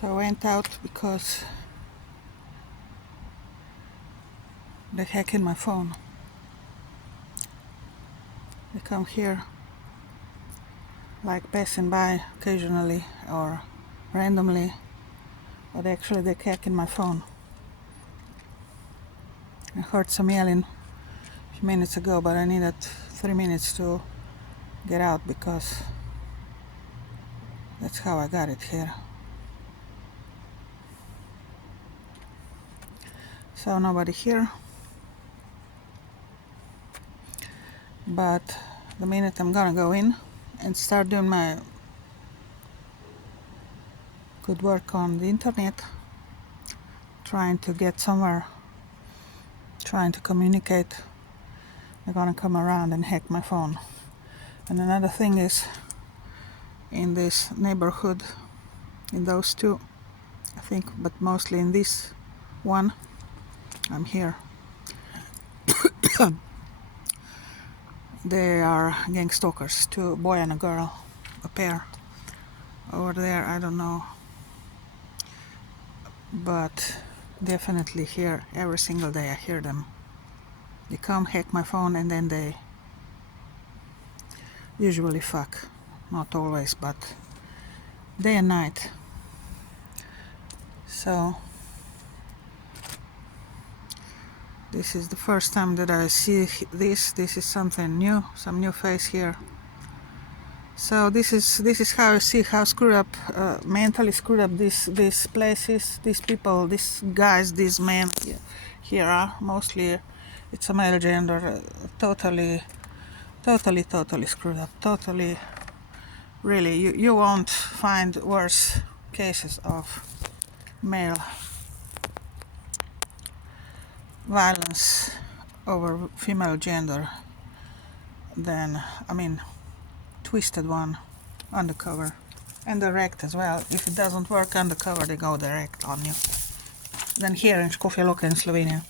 So I went out because they're hacking my phone. They come here like passing by occasionally or randomly, but actually they're hacking my phone. I heard some yelling a few minutes ago, but I needed 3 minutes to get out because that's how I got it here. So nobody here, but the minute I'm gonna go in and start doing my good work on the internet, trying to get somewhere, trying to communicate, they're gonna come around and hack my phone. And another thing is, in this neighborhood, in those two, I think, but mostly in this one, I'm here. They are gang stalkers, two, boy and a girl, a pair. Over there, I don't know, but definitely here, every single day I hear them. They come, hack my phone, and then they usually fuck. Not always, but day and night. So this is the first time that I see this. This is something new, some new face here. So this is how I see how screwed up, mentally screwed up these places, these people, these guys, these men here are. Mostly, it's a male gender, totally screwed up. Totally, really, you won't find worse cases of male violence over female gender than, twisted one, undercover, and direct as well. If it doesn't work undercover, they go direct on you. Than here in Škofja Loka in Slovenia.